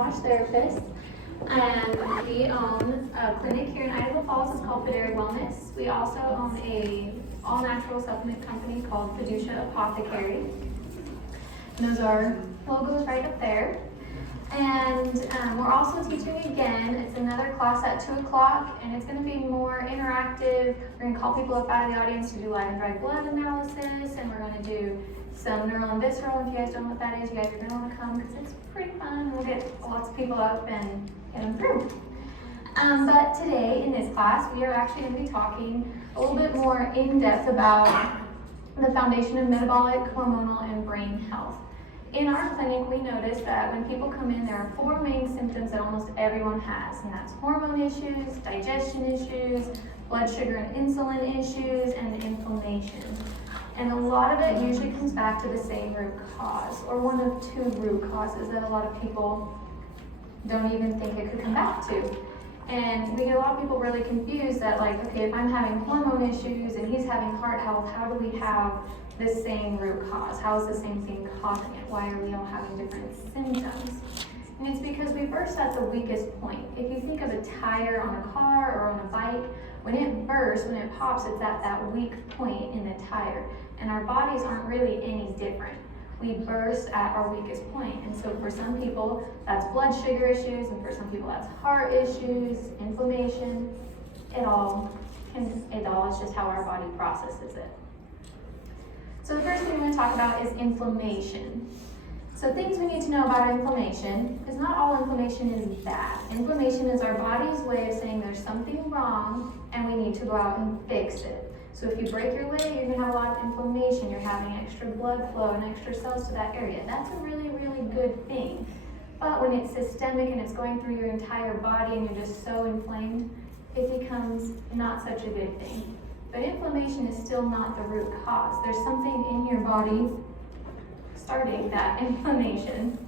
massage therapist, and we own a clinic here in Idaho Falls. It's called Fideri Wellness. We also own a all-natural supplement company called Fiducia Apothecary. And those are logos right up there. And we're also teaching again. It's another class at 2 o'clock, and it's going to be more interactive. We're going to call people up out of the audience to do live and dry blood analysis, and we're going to do some neural and visceral. If you guys don't know what that is, you guys are going to want to come because it's pretty fun. We'll get lots of people up and get them through. But today in this class, we are actually going to be talking a little bit more in depth about the foundation of metabolic, hormonal, and brain health. In our clinic, we notice that when people come in, there are 4 main symptoms that almost everyone has, and that's hormone issues, digestion issues, blood sugar and insulin issues, and inflammation. And a lot of it usually comes back to the same root cause, or one of 2 root causes that a lot of people don't even think it could come back to. And we get a lot of people really confused that, like, okay, if I'm having hormone issues and he's having heart health, how do we have the same root cause? How is the same thing causing it? Why are we all having different symptoms? And it's because we burst at the weakest point. If you think of a tire on a car or on a bike, when it bursts, when it pops, it's at that weak point in the tire. And our bodies aren't really any different. We burst at our weakest point. And so for some people, that's blood sugar issues, and for some people, that's heart issues, inflammation. It all is just how our body processes it. So the first thing we're going to talk about is inflammation. So things we need to know about inflammation, because not all inflammation is bad. Inflammation is our body's way of saying there's something wrong and we need to go out and fix it. So if you break your leg, you're going to have a lot of inflammation. You're having extra blood flow and extra cells to that area. That's a really, really good thing. But when it's systemic and it's going through your entire body and you're just so inflamed, it becomes not such a good thing. But inflammation is still not the root cause. There's something in your body starting that inflammation.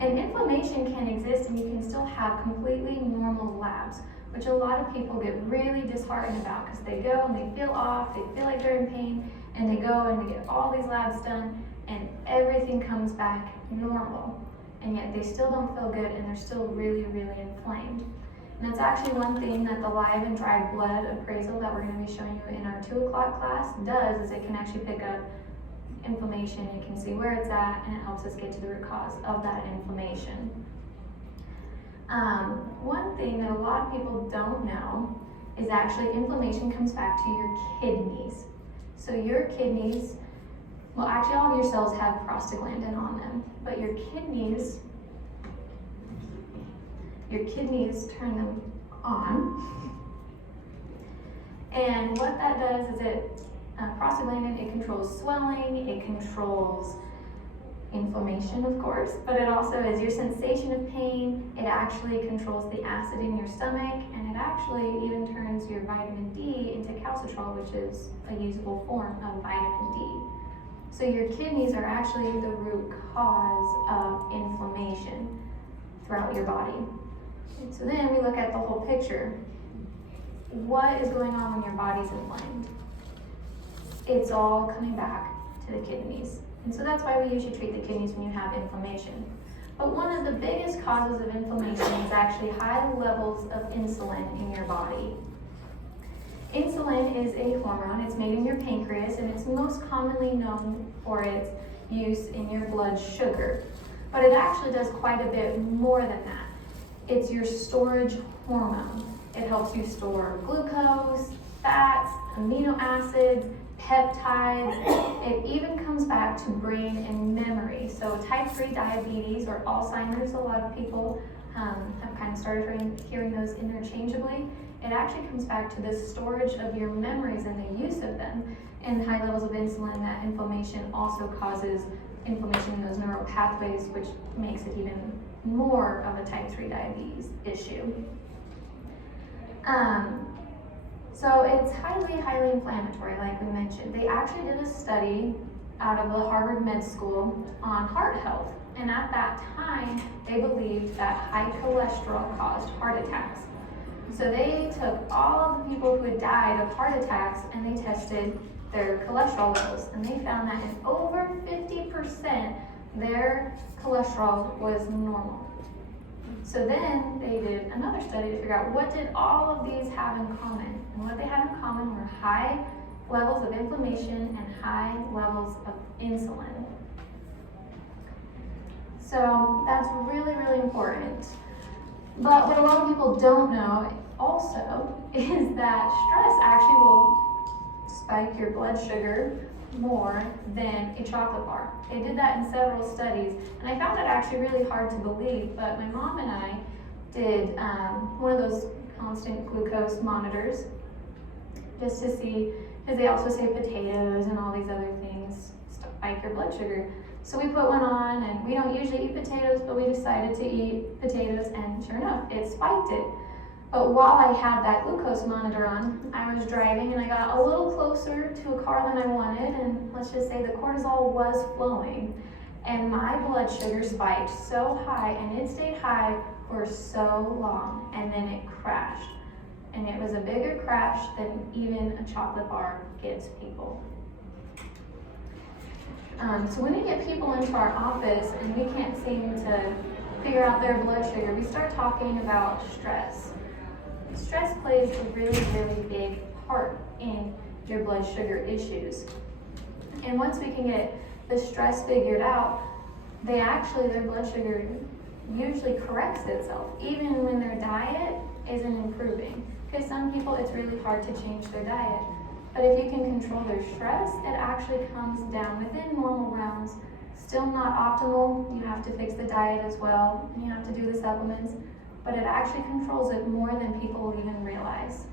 And inflammation can exist and you can still have completely normal labs, which a lot of people get really disheartened about because they go and they feel off, they feel like they're in pain, and they go and they get all these labs done and everything comes back normal. And yet they still don't feel good and they're still really, really inflamed. And that's actually one thing that the live and dry blood appraisal that we're going to be showing you in our 2 o'clock class does, is it can actually pick up inflammation. You can see where it's at, and it helps us get to the root cause of that inflammation. One thing that a lot of people don't know is actually inflammation comes back to your kidneys. So your kidneys, well, actually all of your cells have prostaglandin on them, but your kidneys turn them on. And what that does is prostaglandin, it controls swelling, it controls inflammation, of course, but it also is your sensation of pain. It actually controls the acid in your stomach, and it actually even turns your vitamin D into calcitrol, which is a usable form of vitamin D. So your kidneys are actually the root cause of inflammation throughout your body. And so then we look at the whole picture. What is going on when your body's inflamed? It's all coming back to the kidneys. And so that's why we usually treat the kidneys when you have inflammation. But one of the biggest causes of inflammation is actually high levels of insulin in your body. Insulin is a hormone. It's made in your pancreas, and it's most commonly known for its use in your blood sugar. But it actually does quite a bit more than that. It's your storage hormone. It helps you store glucose, fats, amino acids, peptides. It even comes back to brain and memory. So type 3 diabetes or Alzheimer's, a lot of people have kind of started hearing those interchangeably. It actually comes back to the storage of your memories and the use of them. And high levels of insulin, that inflammation also causes inflammation in those neural pathways, which makes it even more of a type 3 diabetes issue. So it's highly, highly inflammatory, like we mentioned. They actually did a study out of the Harvard Med School on heart health. And at that time, they believed that high cholesterol caused heart attacks. So they took all of the people who had died of heart attacks and they tested their cholesterol levels. And they found that in over 50%, their cholesterol was normal. So then they did another study to figure out what did all of these have in common. And what they had in common were high levels of inflammation and high levels of insulin. So that's really, really important. But what a lot of people don't know also is that stress actually will spike your blood sugar more than a chocolate bar. They did that in several studies, and I found it actually really hard to believe, but my mom and I did one of those constant glucose monitors just to see, because they also say potatoes and all these other things spike your blood sugar. So we put one on, and we don't usually eat potatoes, but we decided to eat potatoes, and sure enough, it spiked it. But while I had that glucose monitor on, I was driving and I got a little closer to a car than I wanted, and let's just say the cortisol was flowing, and my blood sugar spiked so high, and it stayed high for so long, and then it crashed. And it was a bigger crash than even a chocolate bar gives people. So when we get people into our office and we can't seem to figure out their blood sugar, we start talking about stress. Stress plays a really, really big part in your blood sugar issues. And once we can get the stress figured out, their blood sugar usually corrects itself, even when their diet isn't improving. Because some people, it's really hard to change their diet. But if you can control their stress, it actually comes down within normal realms. Still not optimal, you have to fix the diet as well, and you have to do the supplements, but it actually controls it more than people will even realize.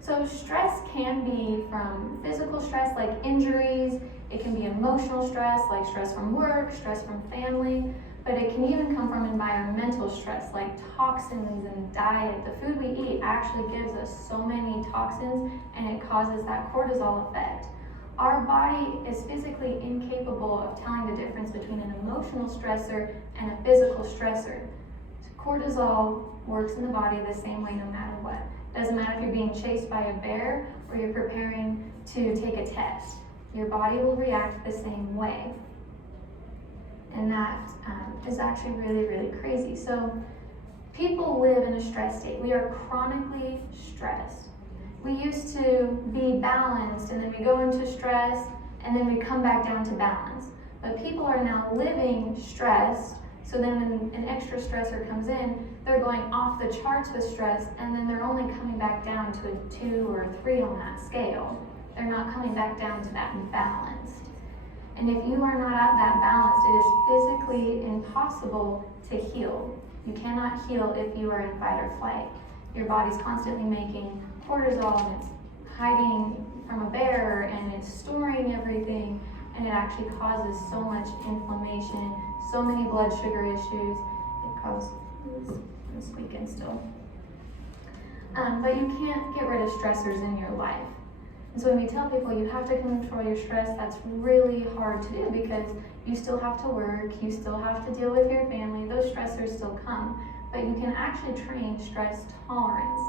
So stress can be from physical stress like injuries, it can be emotional stress like stress from work, stress from family, but it can even come from environmental stress like toxins and diet. The food we eat actually gives us so many toxins, and it causes that cortisol effect. Our body is physically incapable of telling the difference between an emotional stressor and a physical stressor. Cortisol works in the body the same way no matter what. Doesn't matter if you're being chased by a bear or you're preparing to take a test. Your body will react the same way. And that is actually really, really crazy. So people live in a stress state. We are chronically stressed. We used to be balanced, and then we go into stress, and then we come back down to balance. But people are now living stressed, so then when an extra stressor comes in, they're going off the charts with stress, and then they're only coming back down to a 2 or a 3 on that scale. They're not coming back down to that balanced. And if you are not at that balance, it is physically impossible to heal. You cannot heal if you are in fight or flight. Your body's constantly making cortisol, and it's hiding from a bear, and it's storing everything, and it actually causes so much inflammation, so many blood sugar issues. It causes squeaking still. But you can't get rid of stressors in your life. And so when we tell people you have to control your stress, that's really hard to do because you still have to work, you still have to deal with your family, those stressors still come. But you can actually train stress tolerance.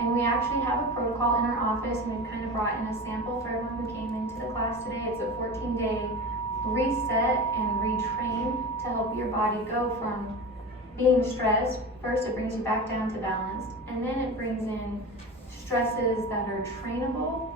And we actually have a protocol in our office, and we've kind of brought in a sample for everyone who came into the class today. It's a 14-day reset and retrain to help your body go from being stressed. First, it brings you back down to balanced, and then it brings in stresses that are trainable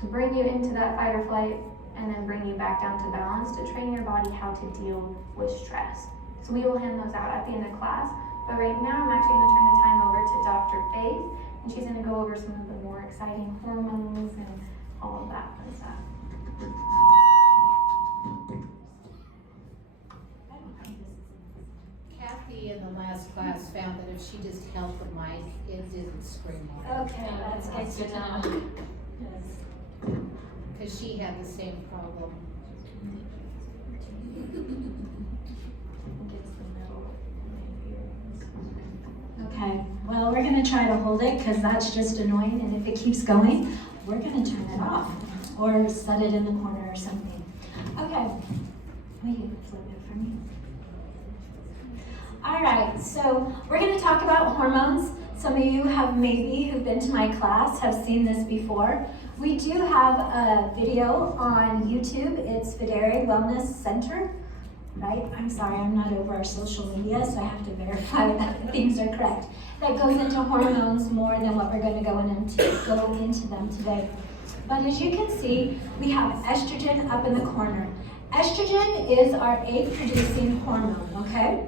to bring you into that fight or flight, and then bring you back down to balance to train your body how to deal with stress. So we will hand those out at the end of class, but right now I'm actually going to turn the time over to Dr. Faith, and she's going to go over some of the more exciting hormones and all of that fun stuff. Kathy in the last class found that if she just held the mic, it didn't scream on it. Okay, that's good to know. Because she had the same problem. Okay, well, we're going to try to hold it because that's just annoying, and if it keeps going, we're going to turn it off or set it in the corner or something. Okay, will you flip it for me? All right, so we're going to talk about hormones. Some of you have maybe, who've been to my class, have seen this before. We do have a video on YouTube. It's Fidere Wellness Center. right? I'm sorry, I'm not over our social media, so I have to verify that things are correct. That goes into hormones more than what we're going to go into them today. But as you can see, we have estrogen up in the corner. Estrogen is our egg-producing hormone, okay?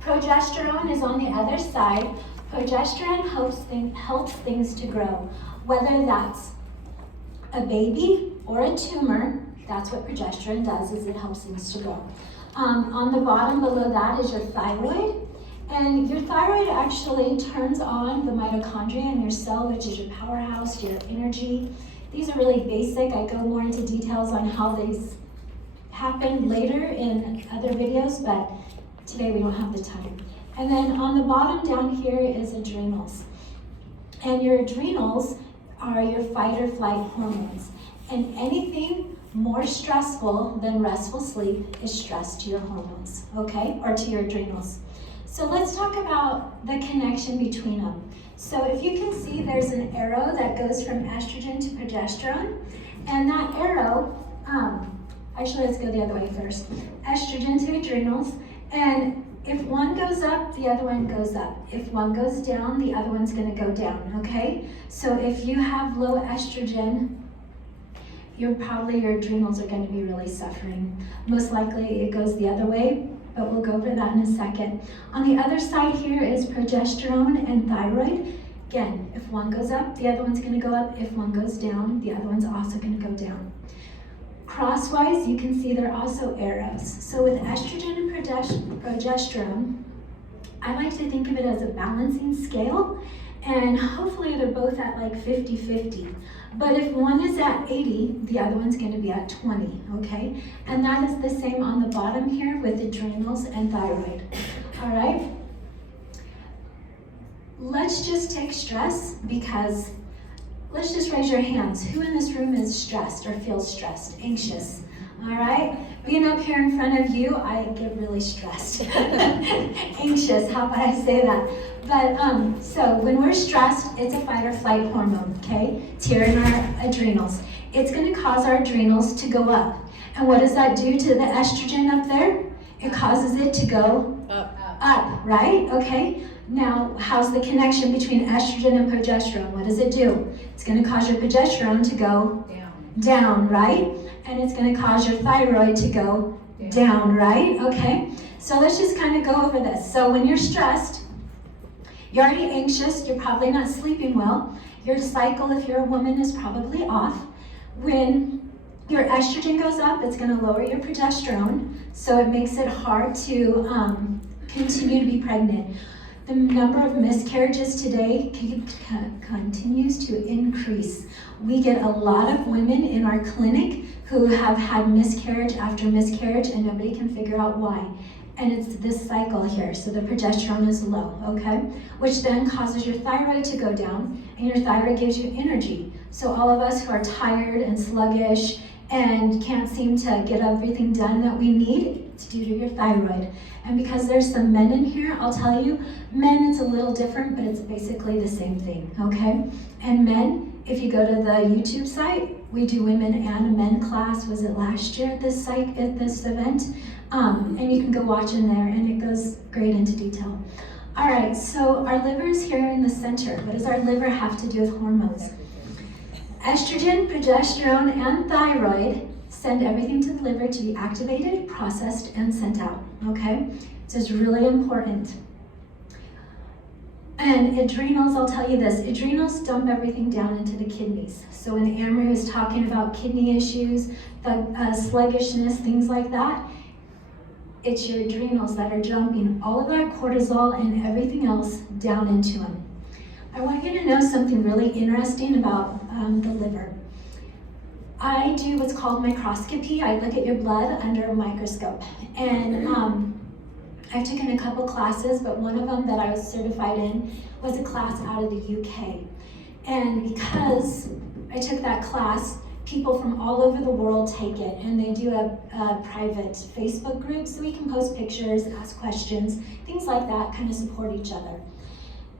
Progesterone is on the other side. Progesterone helps things to grow, whether that's a baby or a tumor. That's what progesterone does, is it helps things to grow. On the bottom below that is your thyroid. And your thyroid actually turns on the mitochondria in your cell, which is your powerhouse, your energy. These are really basic. I go more into details on how these happen later in other videos, but today we don't have the time. And then on the bottom down here is adrenals. And your adrenals are your fight or flight hormones. And anything more stressful than restful sleep is stress to your hormones, okay? Or to your adrenals. So let's talk about the connection between them. So if you can see, there's an arrow that goes from estrogen to progesterone. And that arrow, actually let's go the other way first. Estrogen to adrenals. And if one goes up, the other one goes up. If one goes down, the other one's gonna go down, okay? So if you have low estrogen, your adrenals are gonna be really suffering. Most likely it goes the other way, but we'll go over that in a second. On the other side here is progesterone and thyroid. Again, if one goes up, the other one's gonna go up. If one goes down, the other one's also gonna go down. Crosswise, you can see they're also arrows. So with estrogen and progesterone, I like to think of it as a balancing scale, and hopefully they're both at like 50-50. But if one is at 80, the other one's gonna be at 20, okay? And that is the same on the bottom here with adrenals and thyroid, all right? Let's just take stress, because let's just raise your hands. Who in this room is stressed or feels stressed, anxious? All right? Being up here in front of you, I get really stressed. Anxious, how about I say that? But so when we're stressed, it's a fight or flight hormone, okay? It's here in our adrenals. It's gonna cause our adrenals to go up. And what does that do to the estrogen up there? It causes it to go up, right? Okay? Now, how's the connection between estrogen and progesterone? What does it do? It's going to cause your progesterone to go down, right? And it's going to cause your thyroid to go down, right? Okay? So let's just kind of go over this. So when you're stressed, you're already anxious, you're probably not sleeping well. Your cycle, if you're a woman, is probably off. When your estrogen goes up, it's going to lower your progesterone, so it makes it hard to continue to be pregnant. The number of miscarriages today continues to increase. We get a lot of women in our clinic who have had miscarriage after miscarriage, and nobody can figure out why. And it's this cycle here, so the progesterone is low, okay? Which then causes your thyroid to go down, and your thyroid gives you energy. So all of us who are tired and sluggish and can't seem to get everything done that we need, it's due to your thyroid. And because there's some men in here, I'll tell you, men it's a little different, but it's basically the same thing, okay? And men, if you go to the YouTube site, we do women and men class, was it last year at this site, at this event? And you can go watch in there, and it goes great into detail. All right, so our liver is here in the center. What does our liver have to do with hormones? Estrogen, progesterone, and thyroid send everything to the liver to be activated, processed, and sent out, okay? So it's really important. And adrenals, I'll tell you this, adrenals dump everything down into the kidneys. So when Amory was talking about kidney issues, the sluggishness, things like that, it's your adrenals that are dumping all of that cortisol and everything else down into them. I want you to know something really interesting about the liver. I do what's called microscopy. I look at your blood under a microscope. And I've taken a couple classes, but one of them that I was certified in was a class out of the UK. And because I took that class, people from all over the world take it, and they do a private Facebook group so we can post pictures, ask questions, things like that, kind of support each other.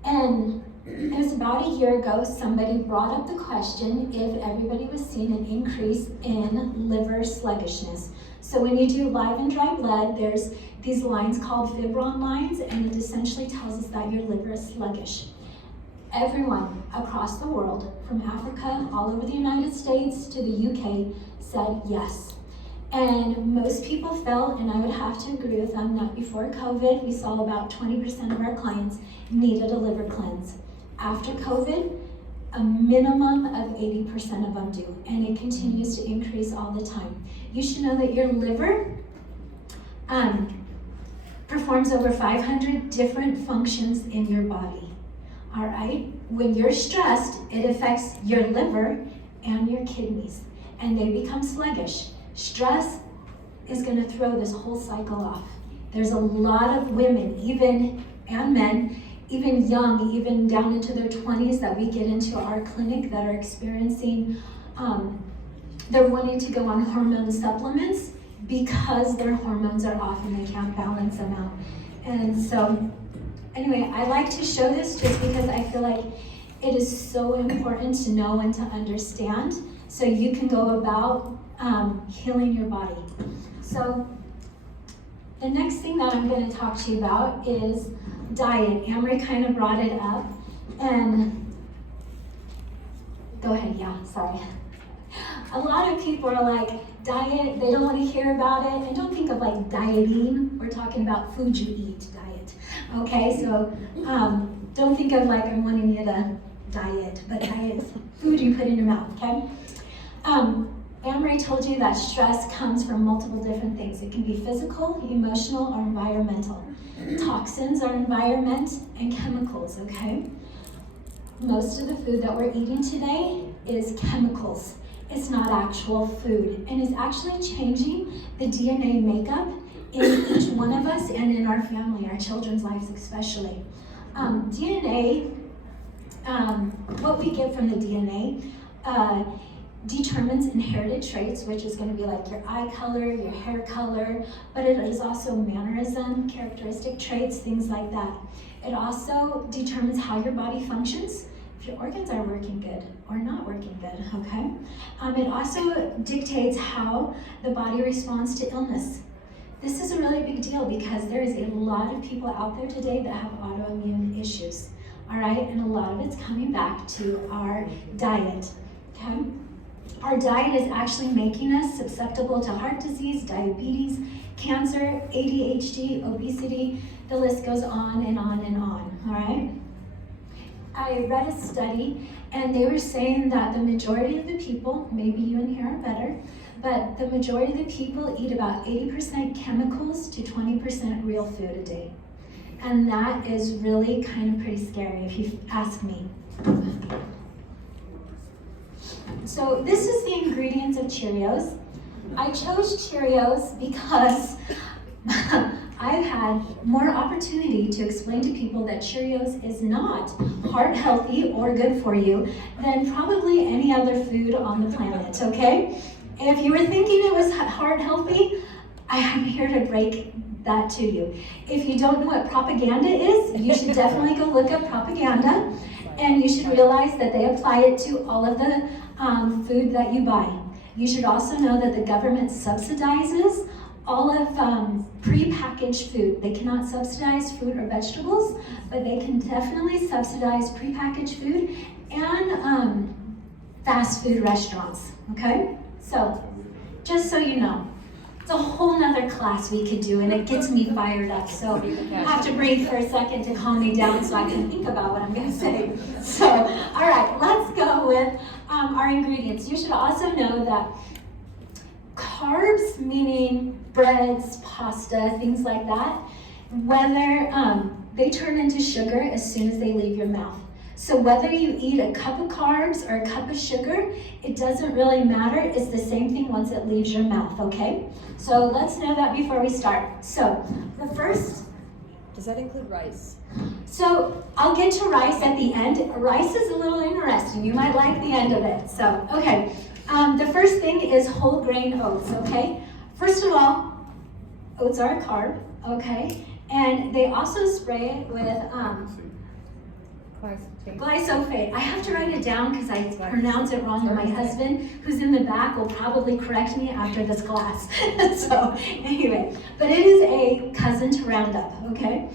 And it was about a year ago, somebody brought up the question if everybody was seeing an increase in liver sluggishness. So when you do live and dry blood, there's these lines called fibron lines, and it essentially tells us that your liver is sluggish. Everyone across the world, from Africa, all over the United States to the UK, said yes. And most people felt, and I would have to agree with them, that before COVID, we saw about 20% of our clients needed a liver cleanse. After COVID, a minimum of 80% of them do, and it continues to increase all the time. You should know that your liver performs over 500 different functions in your body. All right? When you're stressed, it affects your liver and your kidneys, and they become sluggish. Stress is going to throw this whole cycle off. There's a lot of women, even and men, even young, even down into their 20s, that we get into our clinic that are experiencing, they're wanting to go on hormone supplements because their hormones are off and they can't balance them out. And so, anyway, I like to show this just because I feel like it is so important to know and to understand so you can go about healing your body. So the next thing that I'm going to talk to you about is diet. Amory kind of brought it up, and go ahead, yeah, sorry. A lot of people are like, diet, they don't want to hear about it, and don't think of like dieting. We're talking about food you eat diet, okay? So don't think of like I'm wanting you to diet, but diet is food you put in your mouth, okay? Amory told you that stress comes from multiple different things. It can be physical, emotional, or environmental. Toxins are environment and chemicals, okay? Most of the food that we're eating today is chemicals. It's not actual food, and it's actually changing the DNA makeup in each one of us and in our family, our children's lives especially. DNA, what we get from the DNA, determines inherited traits, which is going to be like your eye color, your hair color, but it is also mannerism, characteristic traits, things like that. It also determines how your body functions, if your organs are working good or not working good, okay? It also dictates how the body responds to illness. This is a really big deal because there is a lot of people out there today that have autoimmune issues, all right? And a lot of it's coming back to our diet, okay? Our diet is actually making us susceptible to heart disease, diabetes, cancer, ADHD, obesity. The list goes on and on and on, all right? I read a study, and they were saying that the majority of the people, maybe you in here are better, but the majority of the people eat about 80% chemicals to 20% real food a day. And that is really kind of pretty scary if you ask me. So this is the ingredients of Cheerios. I chose Cheerios because I've had more opportunity to explain to people that Cheerios is not heart healthy or good for you than probably any other food on the planet, okay? If you were thinking it was heart healthy, I am here to break that to you. If you don't know what propaganda is, you should definitely go look up propaganda, and you should realize that they apply it to all of the food that you buy. You should also know that the government subsidizes all of prepackaged food. They cannot subsidize fruit or vegetables, but they can definitely subsidize prepackaged food and fast food restaurants, okay? So, just so you know, it's a whole nother class we could do, and it gets me fired up. So I have to breathe for a second to calm me down so I can think about what I'm gonna say. So, all right, let's go with our ingredients. You should also know that carbs, meaning breads, pasta, things like that, whether they turn into sugar as soon as they leave your mouth. So whether you eat a cup of carbs or a cup of sugar, it doesn't really matter. It's the same thing once it leaves your mouth, okay? So let's know that before we start. So the first... Does that include rice? So I'll get to rice at the end. Rice is a little interesting. You might like the end of it. So, okay. The first thing is whole grain oats, okay? First of all, oats are a carb, okay? And they also spray it with Glyphosate. I have to write it down because I pronounce it wrong, and my husband, who's in the back, will probably correct me after this class. So anyway, but it is a cousin to Roundup, okay?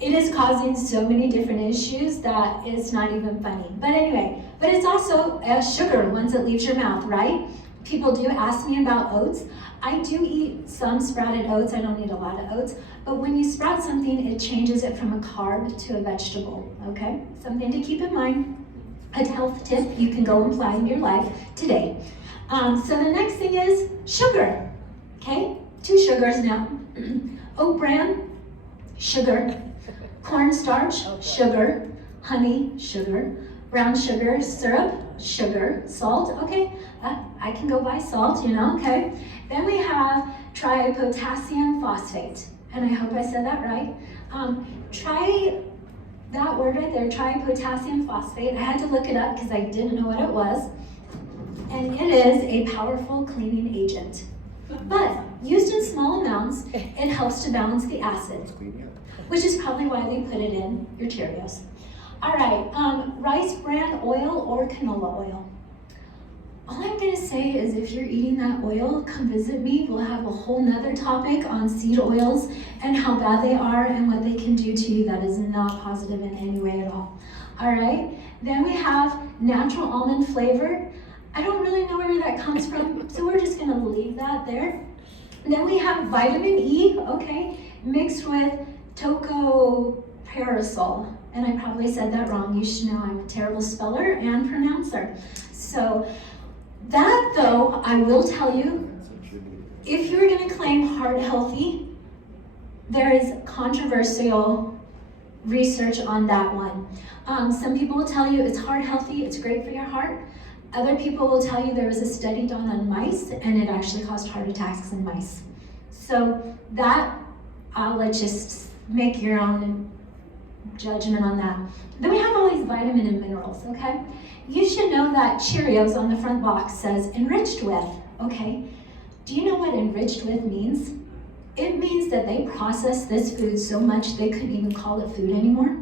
It is causing so many different issues that it's not even funny. But anyway, but it's also a sugar once it leaves your mouth, right? People do ask me about oats. I do eat some sprouted oats. I don't eat a lot of oats. But when you sprout something, it changes it from a carb to a vegetable, okay? Something to keep in mind. A health tip you can go apply in your life today. So the next thing is sugar, okay? 2 sugars now. Oat bran, sugar. Cornstarch, sugar. Honey, sugar. Brown sugar, syrup, sugar. Salt, okay? I can go buy salt, okay? Then we have tripotassium phosphate. And I hope I said that right. Try that word right there, tripotassium phosphate. I had to look it up because I didn't know what it was. And it is a powerful cleaning agent. But used in small amounts, it helps to balance the acid, which is probably why they put it in your Cheerios. All right, rice bran oil or canola oil. All I'm gonna say is if you're eating that oil, come visit me. We'll have a whole nother topic on seed oils and how bad they are and what they can do to you that is not positive in any way at all. All right, then we have natural almond flavor. I don't really know where that comes from, so we're just gonna leave that there. And then we have vitamin E, okay, mixed with tocopherol. And I probably said that wrong. You should know I'm a terrible speller and pronouncer. So that though, I will tell you, if you're gonna claim heart healthy, there is controversial research on that one. Some people will tell you it's heart healthy, it's great for your heart. Other people will tell you there was a study done on mice and it actually caused heart attacks in mice. So that, I'll let just make your own judgment on that. Then we have all these vitamin and minerals, okay? You should know that Cheerios on the front box says enriched with, okay? Do you know what enriched with means? It means that they process this food so much they couldn't even call it food anymore.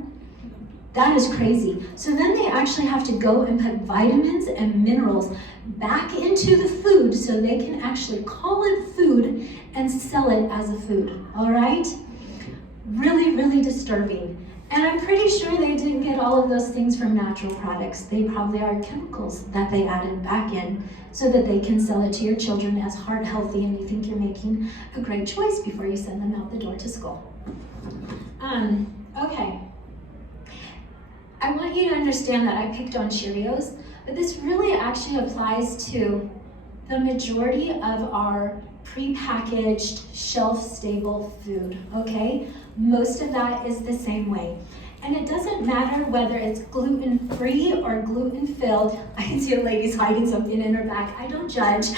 That is crazy. So then they actually have to go and put vitamins and minerals back into the food so they can actually call it food and sell it as a food, all right? Really, really disturbing. And I'm pretty sure they didn't get all of those things from natural products. They probably are chemicals that they added back in so that they can sell it to your children as heart healthy and you think you're making a great choice before you send them out the door to school. Okay. I want you to understand that I picked on Cheerios, but this really actually applies to the majority of our prepackaged, shelf-stable food, okay? Most of that is the same way. And it doesn't matter whether it's gluten-free or gluten-filled. I can see a lady's hiding something in her back. I don't judge.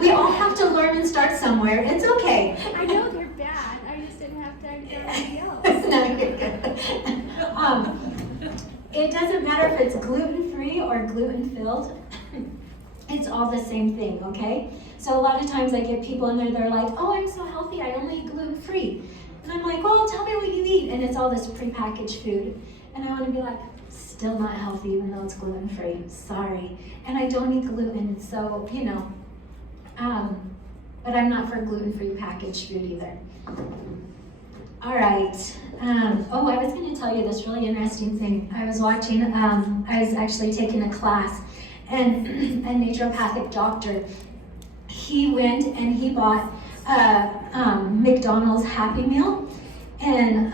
We all have to learn and start somewhere. It's okay. I know they're bad. I just didn't have time to tell anybody else. No, you're good. It doesn't matter if it's gluten-free or gluten-filled. It's all the same thing, okay? So a lot of times I get people in there, they're like, oh, I'm so healthy, I only eat gluten-free. And I'm like, well, tell me what you eat. And it's all this prepackaged food. And I want to be like, still not healthy even though it's gluten-free. Sorry. And I don't eat gluten, so, but I'm not for gluten-free packaged food either. All right. I was going to tell you this really interesting thing. I was watching, I was actually taking a class, and a naturopathic doctor, he went and he bought McDonald's Happy Meal, and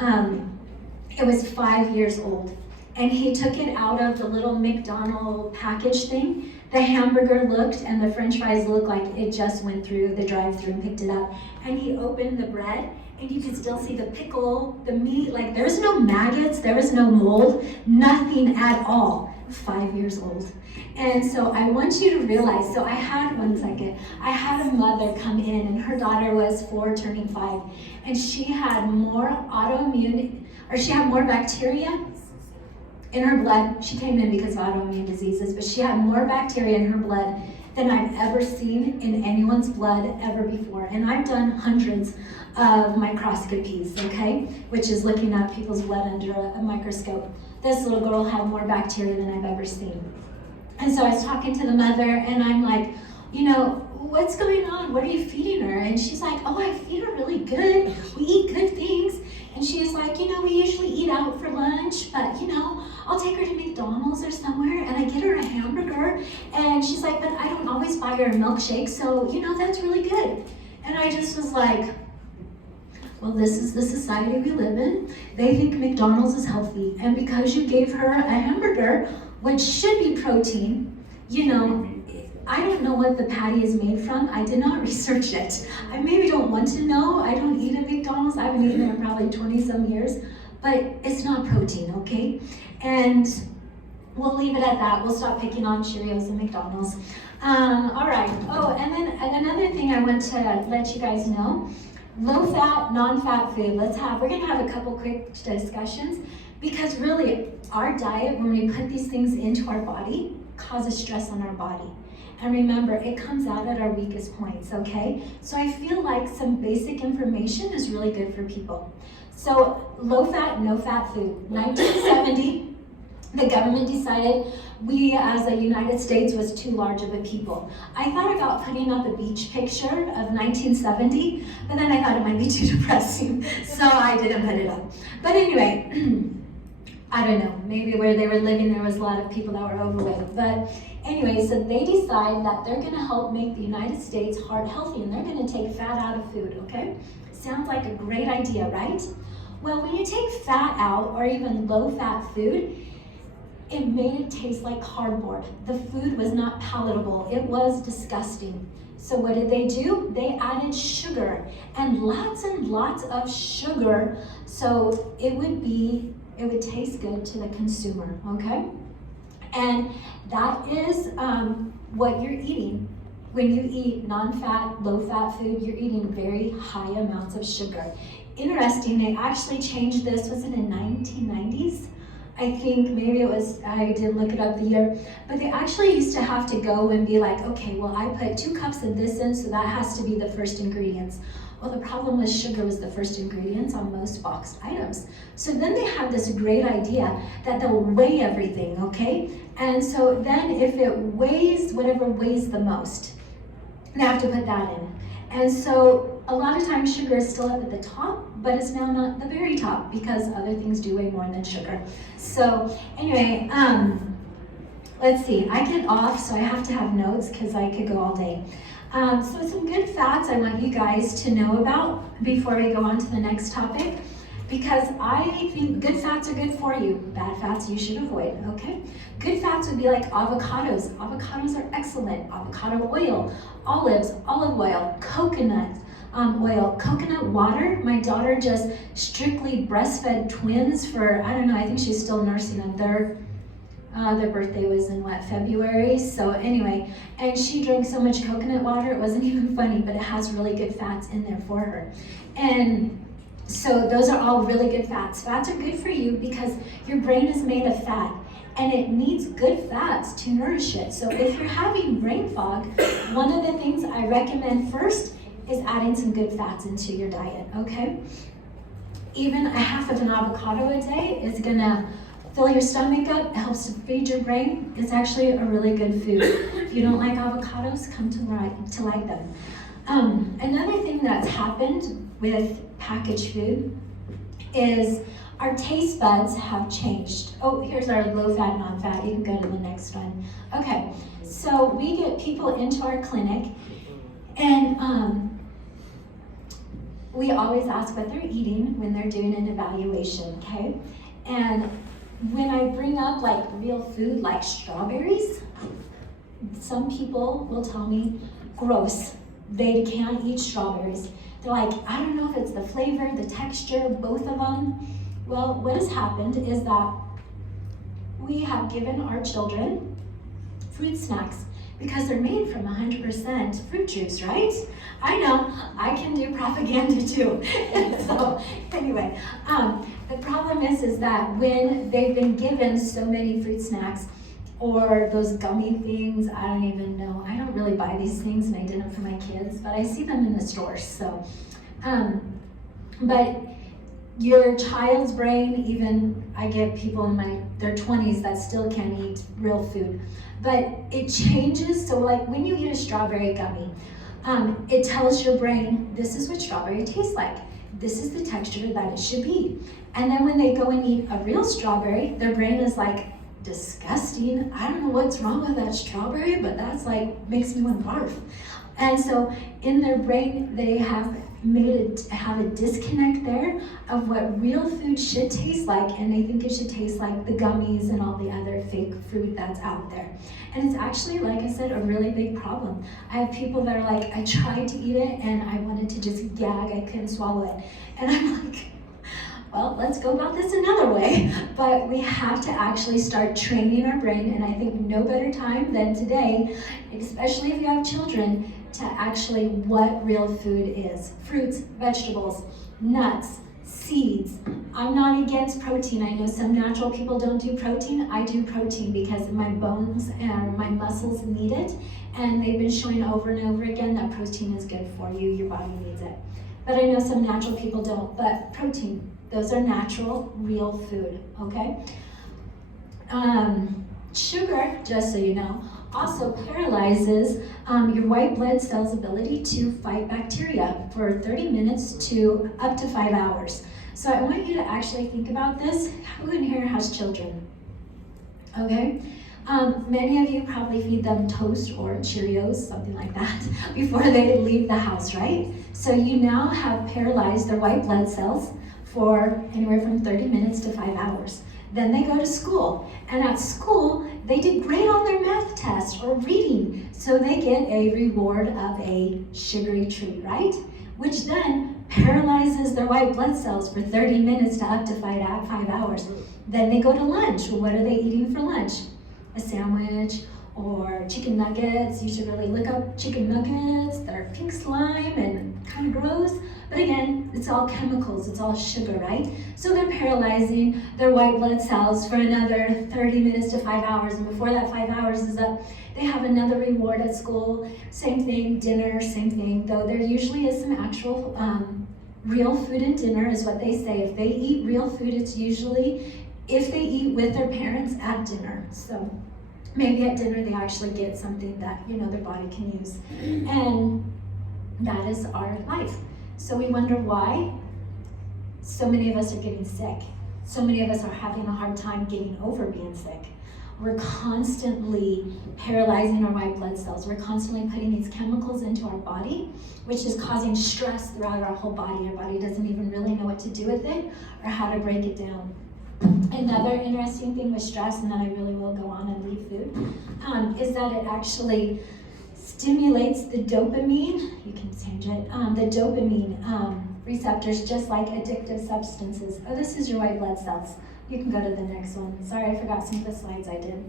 it was 5 years old. And he took it out of the little McDonald's package thing. The hamburger looked and the french fries looked like it just went through the drive-thru and picked it up. And he opened the bread, and you could still see the pickle, the meat, like there was no maggots, there was no mold, nothing at all. 5 years old. And so I want you to realize, so I had a mother come in and her daughter was 4 turning 5, and she had more she had more bacteria in her blood. She came in because of autoimmune diseases, but she had more bacteria in her blood than I've ever seen in anyone's blood ever before. And I've done hundreds of microscopies, okay? Which is looking at people's blood under a microscope. This little girl had more bacteria than I've ever seen. And so I was talking to the mother and I'm like, you know, what's going on? What are you feeding her? And she's like, oh, I feed her really good. We eat good things. And she's like, you know, we usually eat out for lunch, but you know, I'll take her to McDonald's or somewhere and I get her a hamburger. And she's like, but I don't always buy her a milkshake, so you know, that's really good. And I just was like, well, this is the society we live in. They think McDonald's is healthy. And because you gave her a hamburger, which should be protein, you know, I don't know what the patty is made from. I did not research it. I maybe don't want to know. I don't eat at McDonald's. I haven't eaten there in probably 20 some years, but it's not protein, okay? And we'll leave it at that. We'll stop picking on Cheerios and McDonald's. All right. Oh, and then another thing I want to let you guys know, low fat, non-fat food. We're gonna have a couple quick discussions because really our diet, when we put these things into our body, causes stress on our body. And remember, it comes out at our weakest points, okay? So I feel like some basic information is really good for people. So low fat, no fat food. 1970, the government decided we as a United States was too large of a people. I thought about putting up a beach picture of 1970, but then I thought it might be too depressing, so I didn't put it up. But anyway, I don't know, maybe where they were living there was a lot of people that were overweight. But anyway, so they decide that they're gonna help make the United States heart healthy and they're gonna take fat out of food, okay? Sounds like a great idea, right? Well, when you take fat out or even low fat food, it made it taste like cardboard. The food was not palatable, it was disgusting. So what did they do? They added sugar and lots of sugar so it would taste good to the consumer, okay? And that is what you're eating. When you eat non-fat, low-fat food, you're eating very high amounts of sugar. Interesting, they actually changed this, was it in 1990s? I think maybe it was, I didn't look it up the year, but they actually used to have to go and be like, okay, well I put 2 cups of this in, so that has to be the first ingredients. Well, the problem was sugar was the first ingredients on most boxed items. So then they have this great idea that they'll weigh everything, okay? And so then if it weighs, whatever weighs the most, they have to put that in. And so a lot of times sugar is still up at the top, but it's now not the very top because other things do weigh more than sugar. So anyway, let's see, I get off, so I have to have notes because I could go all day. So some good fats I want you guys to know about before we go on to the next topic, because I think good fats are good for you. Bad fats you should avoid, okay? Good fats would be like avocados. Avocados are excellent. Avocado oil, olives, olive oil, coconut oil, coconut water. My daughter just strictly breastfed twins for, I don't know, I think she's still nursing them. Their birthday was in February. So anyway, and she drank so much coconut water, it wasn't even funny, but it has really good fats in there for her. And so those are all really good fats. Fats are good for you because your brain is made of fat and it needs good fats to nourish it. So if you're having brain fog, one of the things I recommend first is adding some good fats into your diet, okay? Even a half of an avocado a day is gonna fill your stomach up, it helps to feed your brain. It's actually a really good food. If you don't like avocados, come to like them. Another thing that's happened with packaged food is our taste buds have changed. Oh, here's our low fat, non-fat. You can go to the next one. Okay, so we get people into our clinic and we always ask what they're eating when they're doing an evaluation, okay? And when I bring up like real food like strawberries, some people will tell me, gross, they can't eat strawberries. They're like, I don't know if it's the flavor, the texture, both of them. Well, what has happened is that we have given our children fruit snacks because they're made from 100% fruit juice, right? I know, I can do propaganda too. So anyway, the problem is that when they've been given so many fruit snacks, or those gummy things. I don't even know. I don't really buy these things, and I did them for my kids, but I see them in the stores. So, but your child's brain, even I get people in their 20s that still can't eat real food, but it changes. So like when you eat a strawberry gummy, it tells your brain, this is what strawberry tastes like. This is the texture that it should be. And then when they go and eat a real strawberry, their brain is like, disgusting. I don't know what's wrong with that strawberry, but that's like, makes me want to barf. And so in their brain, they have have a disconnect there of what real food should taste like, and they think it should taste like the gummies and all the other fake fruit that's out there. And it's actually, like I said, a really big problem. I have people that are like, I tried to eat it and I wanted to just gag, I couldn't swallow it. And I'm like, well, let's go about this another way. But we have to actually start training our brain, and I think no better time than today, especially if you have children, to actually what real food is. Fruits, vegetables, nuts, seeds. I'm not against protein. I know some natural people don't do protein. I do protein because my bones and my muscles need it, and they've been showing over and over again that protein is good for you, your body needs it. But I know some natural people don't, but protein, those are natural, real food, okay? Sugar, just so you know, also paralyzes your white blood cell's ability to fight bacteria for 30 minutes to up to 5 hours. So I want you to actually think about this. Who in here has children? Okay? Many of you probably feed them toast or Cheerios, something like that, before they leave the house, right? So you now have paralyzed their white blood cells for anywhere from 30 minutes to 5 hours. Then they go to school, and at school, they did great on their math test or reading, so they get a reward of a sugary treat, right? Which then paralyzes their white blood cells for 30 minutes to up to 5 hours. Then they go to lunch. Well, what are they eating for lunch? A sandwich or chicken nuggets. You should really look up chicken nuggets. They're pink slime and kind of gross. But again, it's all chemicals, it's all sugar, right? So they're paralyzing their white blood cells for another 30 minutes to 5 hours. And before that 5 hours is up, they have another reward at school. Same thing, dinner, same thing. Though there usually is some actual real food in dinner is what they say. If they eat real food, it's usually if they eat with their parents at dinner. So maybe at dinner they actually get something that, you know, their body can use. And that is our life. So we wonder why so many of us are getting sick. So many of us are having a hard time getting over being sick. We're constantly paralyzing our white blood cells. We're constantly putting these chemicals into our body, which is causing stress throughout our whole body. Our body doesn't even really know what to do with it or how to break it down. Another interesting thing with stress, and then I really will go on and leave food, is that it actually stimulates the dopamine, you can change it, the dopamine receptors, just like addictive substances. Oh, this is your white blood cells. You can go to the next one. Sorry, I forgot some of the slides I did.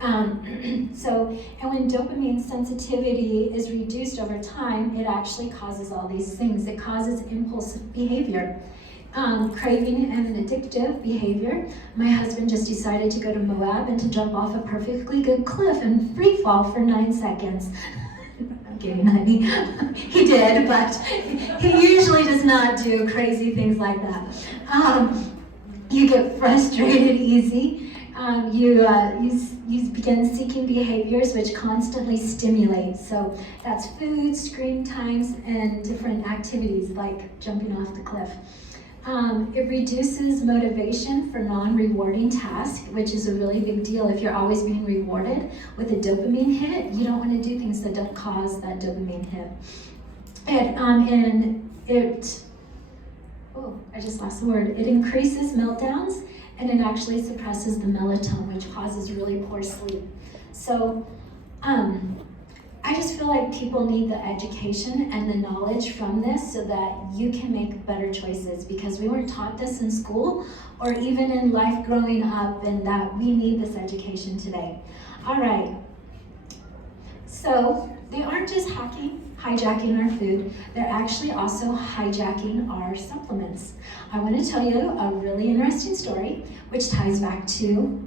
And when dopamine sensitivity is reduced over time, it actually causes all these things. It causes impulsive behavior. Craving and addictive behavior. My husband just decided to go to Moab and to jump off a perfectly good cliff and free fall for 9 seconds. I'm kidding, honey. He did, but he usually does not do crazy things like that. You get frustrated easy. You begin seeking behaviors which constantly stimulate. So that's food, screen times, and different activities like jumping off the cliff. It reduces motivation for non-rewarding tasks, which is a really big deal. If you're always being rewarded with a dopamine hit, you don't want to do things that don't cause that dopamine hit. I just lost the word. It increases meltdowns, and it actually suppresses the melatonin, which causes really poor sleep. So, I just feel like people need the education and the knowledge from this so that you can make better choices, because we weren't taught this in school or even in life growing up, and that we need this education today. All right. So they aren't just hijacking our food, they're actually also hijacking our supplements. I want to tell you a really interesting story which ties back to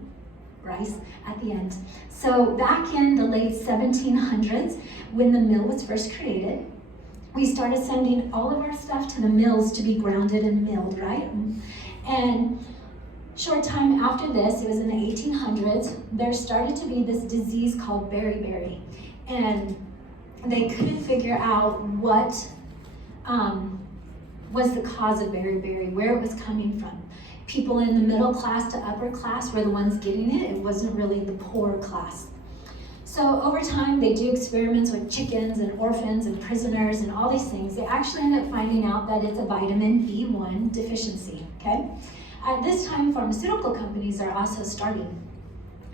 rice at the end. So back in the late 1700s, when the mill was first created, we started sending all of our stuff to the mills to be grounded and milled, right? And short time after this, it was in the 1800s, there started to be this disease called beriberi. And they couldn't figure out what was the cause of beriberi, where it was coming from. People in the middle class to upper class were the ones getting it. It wasn't really the poor class. So over time, they do experiments with chickens and orphans and prisoners and all these things. They actually end up finding out that it's a vitamin B1 deficiency, okay? At this time, pharmaceutical companies are also starting.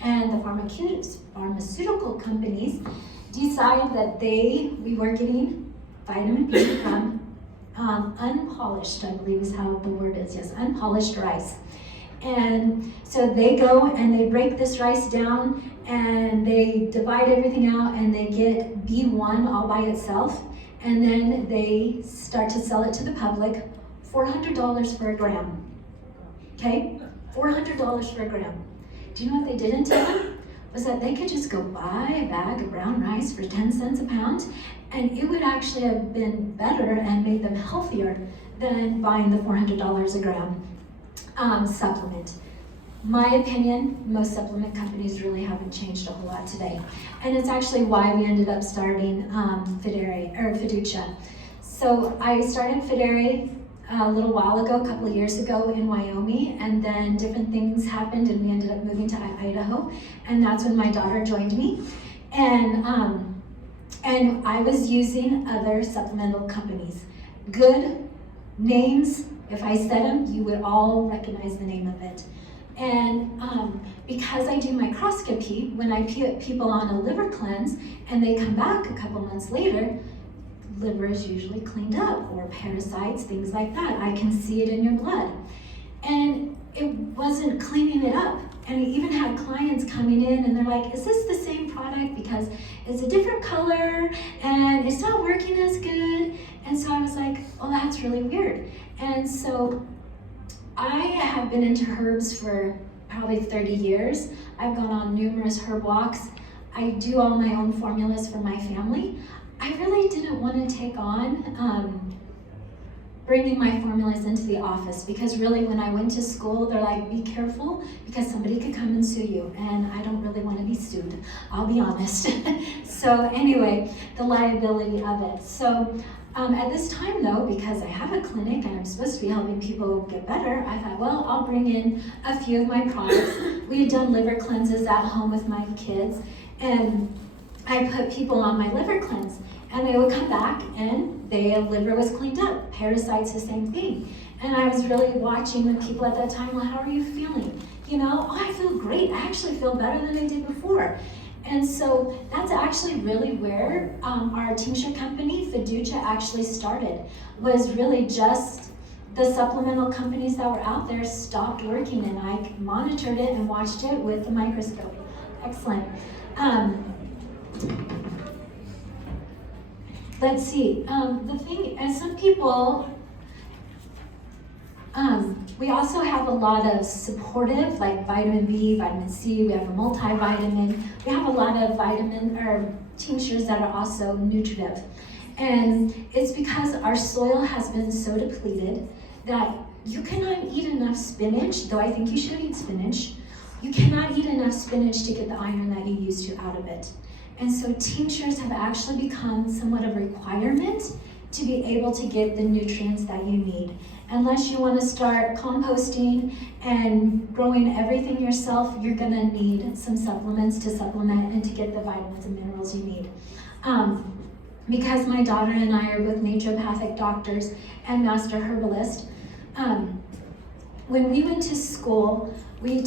And the pharmaceutical companies decided that we were getting vitamin B from unpolished, I believe is how the word is, yes, unpolished rice. And so they go and they break this rice down and they divide everything out and they get B1 all by itself, and then they start to sell it to the public, $400 for a gram. Okay, $400 for a gram. Do you know what they didn't tell them? Was that they could just go buy a bag of brown rice for 10 cents a pound, and it would actually have been better and made them healthier than buying the $400 a gram supplement. My opinion, most supplement companies really haven't changed a whole lot today. And it's actually why we ended up starting Fiducia. So I started Fidere a little while ago, a couple of years ago in Wyoming, and then different things happened and we ended up moving to Idaho, and that's when my daughter joined me. And I was using other supplemental companies. Good names, if I said them, you would all recognize the name of it. And because I do microscopy, when I put people on a liver cleanse and they come back a couple months later, liver is usually cleaned up, or parasites, things like that. I can see it in your blood. And it wasn't cleaning it up. And I even had clients coming in and they're like, is this the same product? Because it's a different color and it's not working as good. And so I was like, oh, that's really weird. And so I have been into herbs for probably 30 years. I've gone on numerous herb walks. I do all my own formulas for my family. I really didn't want to take on bringing my formulas into the office, because really when I went to school, they're like, be careful because somebody could come and sue you, and I don't really want to be sued, I'll be honest. So anyway, the liability of it. So at this time though, because I have a clinic and I'm supposed to be helping people get better, I thought, well, I'll bring in a few of my products. We had done liver cleanses at home with my kids, and I put people on my liver cleanse, and they would come back and their liver was cleaned up. Parasites, the same thing. And I was really watching the people at that time, well, how are you feeling? You know, oh, I feel great. I actually feel better than I did before. And so that's actually really where our tincture company, Fiducia, actually started, was really just the supplemental companies that were out there stopped working, and I monitored it and watched it with the microscope. Excellent. Let's see, the thing, and some people, we also have a lot of supportive, like vitamin B, vitamin C, we have a multivitamin, we have a lot of vitamin or tinctures that are also nutritive. And it's because our soil has been so depleted that you cannot eat enough spinach, though I think you should eat spinach. You cannot eat enough spinach to get the iron that you used to out of it. And so tinctures have actually become somewhat of a requirement to be able to get the nutrients that you need. Unless you want to start composting and growing everything yourself, you're going to need some supplements to supplement and to get the vitamins and minerals you need. Because my daughter and I are both naturopathic doctors and master herbalist, when we went to school, they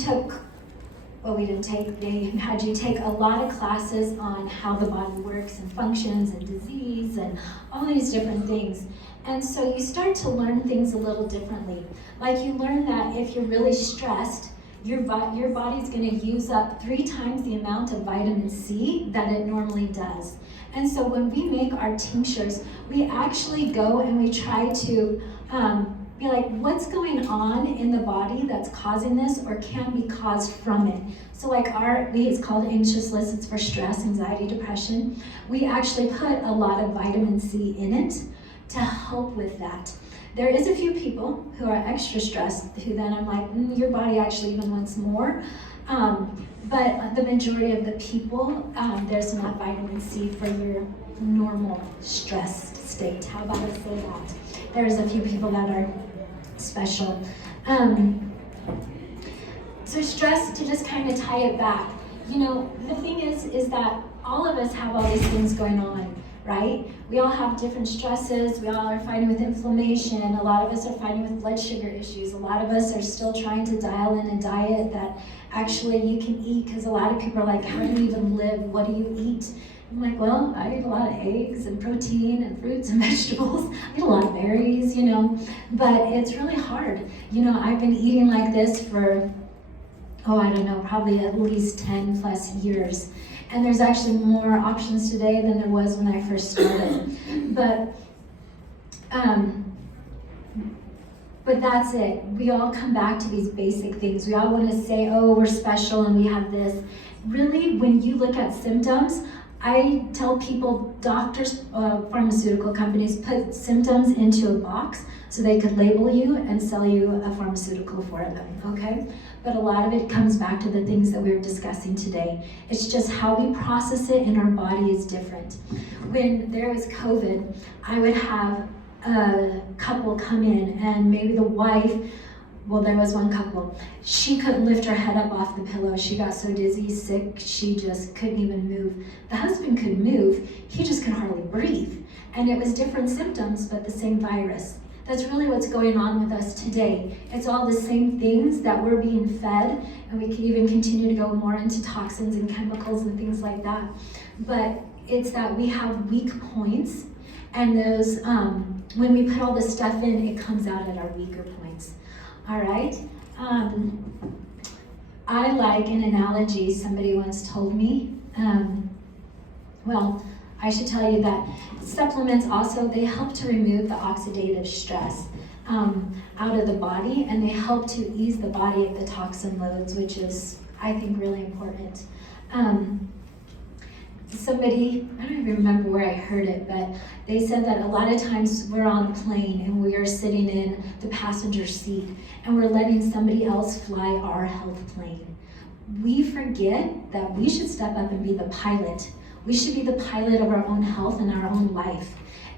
had you take a lot of classes on how the body works and functions and disease and all these different things. And so you start to learn things a little differently. Like you learn that if you're really stressed, your body's gonna use up 3 times the amount of vitamin C that it normally does. And so when we make our tinctures, we actually go and we try to be like, what's going on in the body that's causing this or can be caused from it? So like it's called anxious list, it's for stress, anxiety, depression. We actually put a lot of vitamin C in it to help with that. There is a few people who are extra stressed who then I'm like, your body actually even wants more. But the majority of the people, there's not vitamin C for your normal stressed state. How about I say that? There's a few people that are special. So stress, to just kind of tie it back, you know, the thing is that all of us have all these things going on, right? We all have different stresses. We all are fighting with inflammation. A lot of us are fighting with blood sugar issues. A lot of us are still trying to dial in a diet that actually you can eat, because a lot of people are like, how do you even live? What do you eat? I'm like, well, I eat a lot of eggs and protein and fruits and vegetables. I eat a lot of berries, you know, but it's really hard. You know, I've been eating like this for, I don't know, probably at least 10 plus years. And there's actually more options today than there was when I first started. But that's it. We all come back to these basic things. We all want to say, oh, we're special and we have this. Really, when you look at symptoms, I tell people, doctors, pharmaceutical companies put symptoms into a box so they could label you and sell you a pharmaceutical for them, okay? But a lot of it comes back to the things that we were discussing today. It's just how we process it in our body is different. When there was COVID, I would have a couple come in and maybe the wife, well, there was one couple, she couldn't lift her head up off the pillow. She got so dizzy, sick, she just couldn't even move. The husband could move, he just could hardly breathe. And it was different symptoms, but the same virus. That's really what's going on with us today. It's all the same things that we're being fed, and we can even continue to go more into toxins and chemicals and things like that. But it's that we have weak points, and those, when we put all this stuff in, it comes out at our weaker points. All right? I like an analogy somebody once told me. Well, I should tell you that supplements also, they help to remove the oxidative stress out of the body, and they help to ease the body of the toxin loads, which is, I think, really important. Somebody, I don't even remember where I heard it, but they said that a lot of times we're on a plane and we are sitting in the passenger seat and we're letting somebody else fly our health plane. We forget that we should step up and be the pilot. We should be the pilot of our own health and our own life.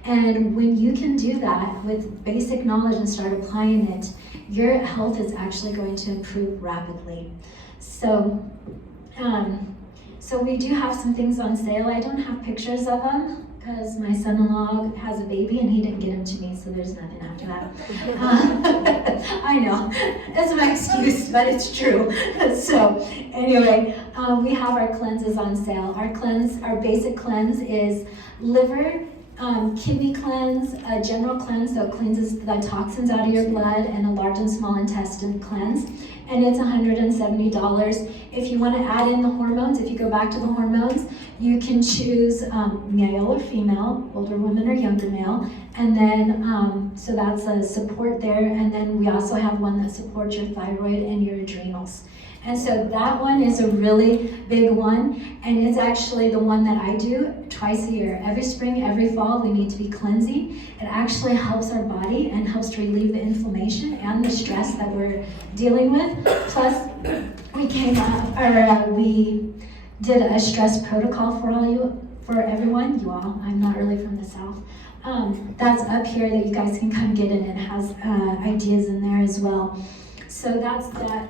And when you can do that with basic knowledge and start applying it, your health is actually going to improve rapidly. So we do have some things on sale. I don't have pictures of them because my son-in-law has a baby and he didn't get them to me, so there's nothing after that. I know, that's my excuse, but it's true. So anyway, we have our cleanses on sale. Our basic cleanse is liver, kidney cleanse, a general cleanse, so it cleanses the toxins out of your blood, and a large and small intestine cleanse. And it's $170. If you want to add in the hormones, if you go back to the hormones, you can choose male or female, older women or younger male. And then, so that's a support there. And then we also have one that supports your thyroid and your adrenals. And so that one is a really big one, and it's actually the one that I do twice a year. Every spring, every fall, we need to be cleansing. It actually helps our body and helps to relieve the inflammation and the stress that we're dealing with. Plus, we we did a stress protocol for everyone, you all. I'm not really from the South. That's up here that you guys can come get it, and it has ideas in there as well. So that's that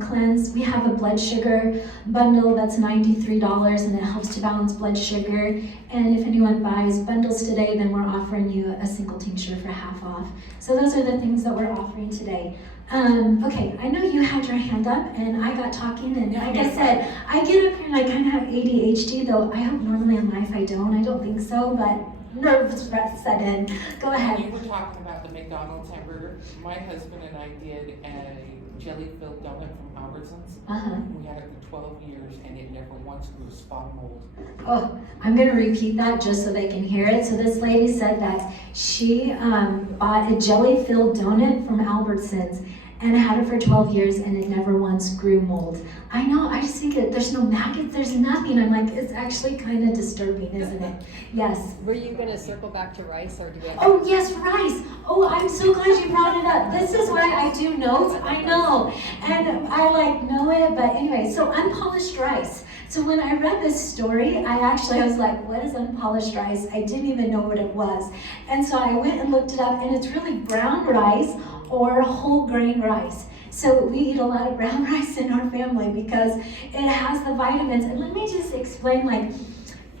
cleanse. We have a blood sugar bundle that's $93, and it helps to balance blood sugar. And if anyone buys bundles today, then we're offering you a single tincture for half off. So those are the things that we're offering today. Okay, I know you had your hand up, and I got talking, and like I said, I get up here and I kind of have ADHD, though I hope normally in life I don't think so, but nerves set in. Go ahead. You were talking about the McDonald's hamburger. My husband and I did a jelly-filled donut from Albertsons. Uh-huh. We had it for 12 years and it never once grew spot mold. Oh, I'm gonna repeat that just so they can hear it. So this lady said that she bought a jelly-filled donut from Albertsons and had it for 12 years and it never once grew mold. I know, I just think that there's no maggots, there's nothing. I'm like, it's actually kind of disturbing, isn't it? Yes. Were you gonna circle back to rice, or do we have? Oh yes, rice. Oh, I'm so glad you brought it up. This is why I do notes. I know, and I like know it. But anyway, so unpolished rice. So when I read this story, I was like, what is unpolished rice? I didn't even know what it was, and so I went and looked it up, and it's really brown rice or whole grain rice. So we eat a lot of brown rice in our family because it has the vitamins. And let me just explain, like,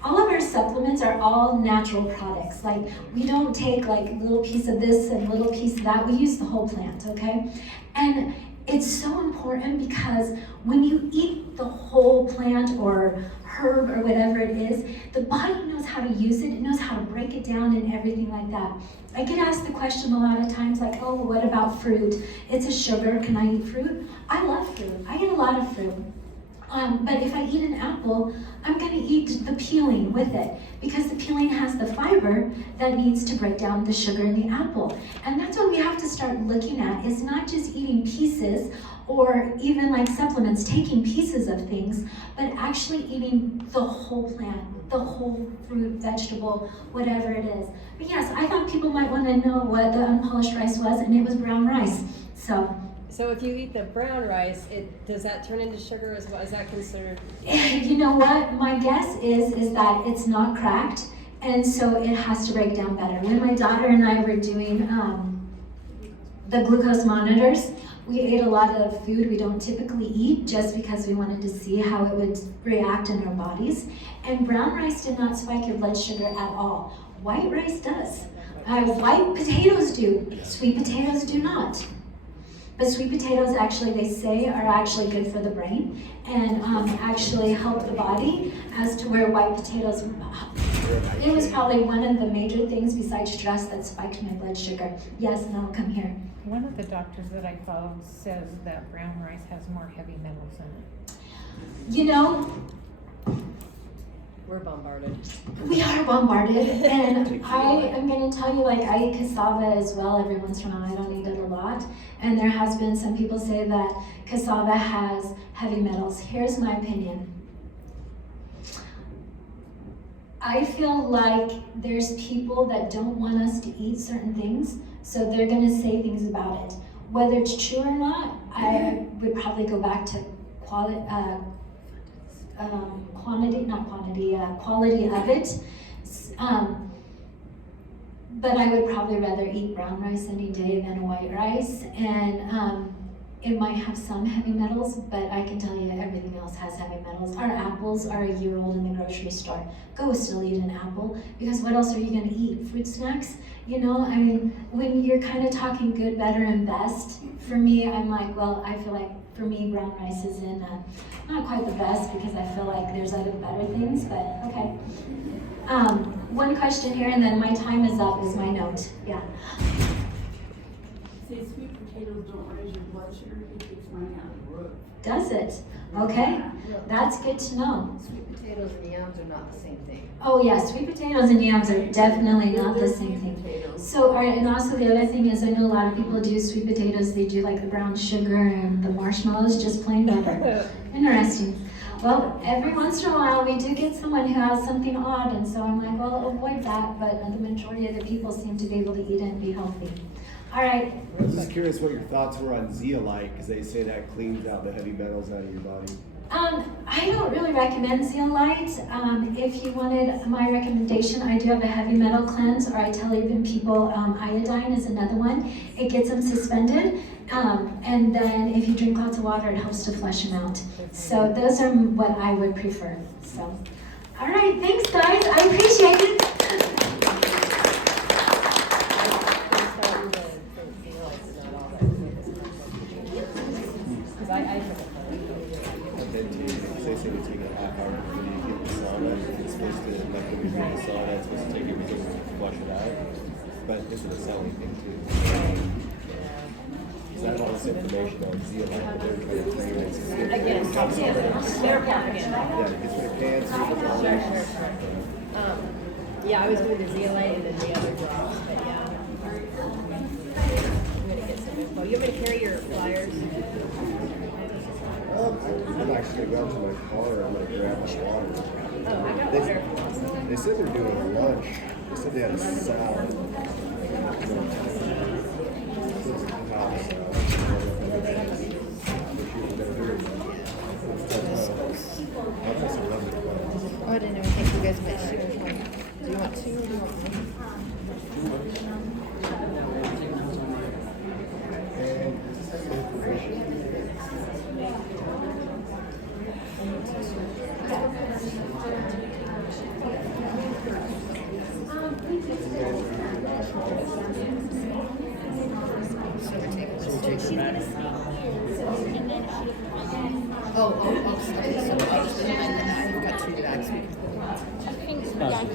all of our supplements are all natural products. Like, we don't take like a little piece of this and a little piece of that. We use the whole plant, okay? And it's so important because when you eat the whole plant or herb or whatever it is, the body knows how to use it. It knows how to break it down and everything like that. I get asked the question a lot of times, like, oh, what about fruit? It's a sugar, can I eat fruit? I love fruit, I eat a lot of fruit. But if I eat an apple, I'm gonna eat the peeling with it because the peeling has the fiber that needs to break down the sugar in the apple. And that's what we have to start looking at, is not just eating pieces or even like supplements, taking pieces of things, but actually eating the whole plant, the whole fruit, vegetable, whatever it is. But yes, I thought people might wanna know what the unpolished rice was, and it was brown rice. So if you eat the brown rice, does that turn into sugar as well? Is that considered? You know what? My guess is that it's not cracked, and so it has to break down better. When my daughter and I were doing the glucose monitors, we ate a lot of food we don't typically eat just because we wanted to see how it would react in our bodies. And brown rice did not spike your blood sugar at all. White rice does. White potatoes do. Sweet potatoes do not. But sweet potatoes actually, they say, are actually good for the brain and actually help the body, as to where white potatoes, it was probably one of the major things besides stress that spiked my blood sugar. Yes, no, come here. One of the doctors that I follow says that brown rice has more heavy metals in it. You know, We're bombarded. we are bombarded, and I am going to tell you, like, I eat cassava as well every once in a while. I don't eat it a lot, and there has been some people say that cassava has heavy metals. Here's my opinion. I feel like there's people that don't want us to eat certain things, so they're going to say things about it. Whether it's true or not, I would probably go back to quality of it. But I would probably rather eat brown rice any day than a white rice. And it might have some heavy metals, but I can tell you everything else has heavy metals. Our apples are a year old in the grocery store. Go still eat an apple, because what else are you gonna eat? Fruit snacks? You know, I mean, when you're kind of talking good, better, and best, for me, I'm like, well, I feel like for me, brown rice is in not quite the best, because I feel like there's other better things, but okay. One question here, and then my time is up, is my note. Yeah. See, sweet potatoes don't raise your blood sugar, it takes money out of the road. Does it? Okay, that's good to know. Sweet potatoes and yams are not the same thing. Oh yeah, sweet potatoes and yams are definitely not the same thing. So, and also the other thing is, I know a lot of people do sweet potatoes, they do like the brown sugar and the marshmallows, just plain butter. Interesting. Well, every once in a while we do get someone who has something odd, and so I'm like, well, avoid that, but the majority of the people seem to be able to eat it and be healthy. All right. I was just curious what your thoughts were on zeolite, because they say that cleans out the heavy metals out of your body. I don't really recommend zeolite. If you wanted my recommendation, I do have a heavy metal cleanse, or I tell even people iodine is another one. It gets them suspended, and then if you drink lots of water, it helps to flush them out. So those are what I would prefer. So, all right, thanks guys, I appreciate it. They say we take a half hour before you get the sauna. It's supposed to, like when we drink the sauna, it's supposed to take everything and flush it out. But this is a selling thing too. 'Cause I have all this information on zeolite, but they're trying to train us. Again, yeah, they're propaganda. Yeah, it's what it can, see what's all Sure, sure, sure. Yeah, I was doing the zeolite and then the other drops, but yeah. I'm gonna get some info. You want me to carry your flyers? I'm actually going to go out to my car. I'm going to grab my water. Oh, I got They, water. they said they're doing a lunch. They said they had a salad. Oh, I didn't even think you guys might shoot. Do you want two or do you want one? Sorry. So I'll just put them in, and now you've got two bags.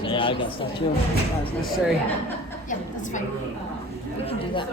Yeah, I got stuff too. That was necessary. Yeah, that's fine. We can do that.